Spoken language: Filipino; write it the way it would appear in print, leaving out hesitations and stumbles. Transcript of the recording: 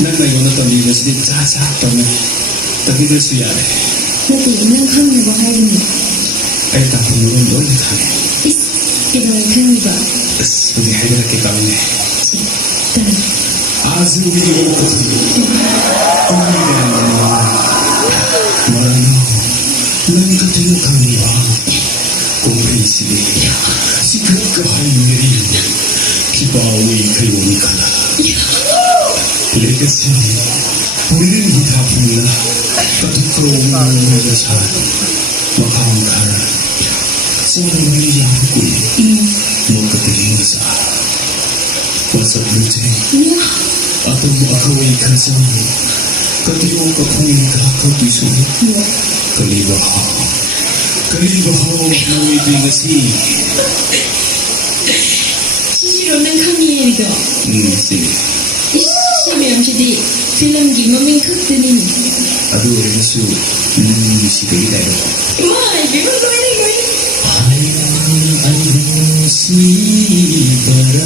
ꯅꯪꯅ ꯑꯩꯉꯣꯟꯗ ꯇꯝꯕꯤꯕꯁꯤꯗꯤ ꯆꯥ ꯆꯥ ꯇꯧꯅ ꯇꯝꯕꯤꯗ꯭ꯔꯁꯨ ꯌꯥꯔꯦ ꯅꯠꯇꯦ ꯅꯪ ꯈꯪꯅꯕ ꯍꯥꯏꯕꯅꯤ ꯑꯩ ꯇꯥꯛꯄ ꯃꯔꯣꯟ ꯂꯣꯏꯅ ꯈꯪꯉꯦ ꯏꯁ ꯀꯩꯗꯧꯔꯦ ꯈꯪꯉꯤꯕ ꯑꯁ ꯍꯧꯖꯤꯛ ꯍꯥꯏꯗꯔꯛꯀꯦ ꯇꯥꯎꯅꯦ ꯇꯥꯏ आज वीडियो नंका तेनु खानिवा कोपेसिले सिखक हाइमेरी किबावे खयोनी खाना लेगसी पुलिन हिथा फुला ततुको मुसा मखाम खाना सोनमरी याकुई मोकतेरी मुसा WhatsApp meeting atau akawai kasam katiyo kakung kakapiso kalibahaw may bigasi 시시로 난 강의해리도 sige 시시면시디 필름기 머민 컷드니 ado renasu sigay tayo 와 이게 무슨 말이야 ay sibara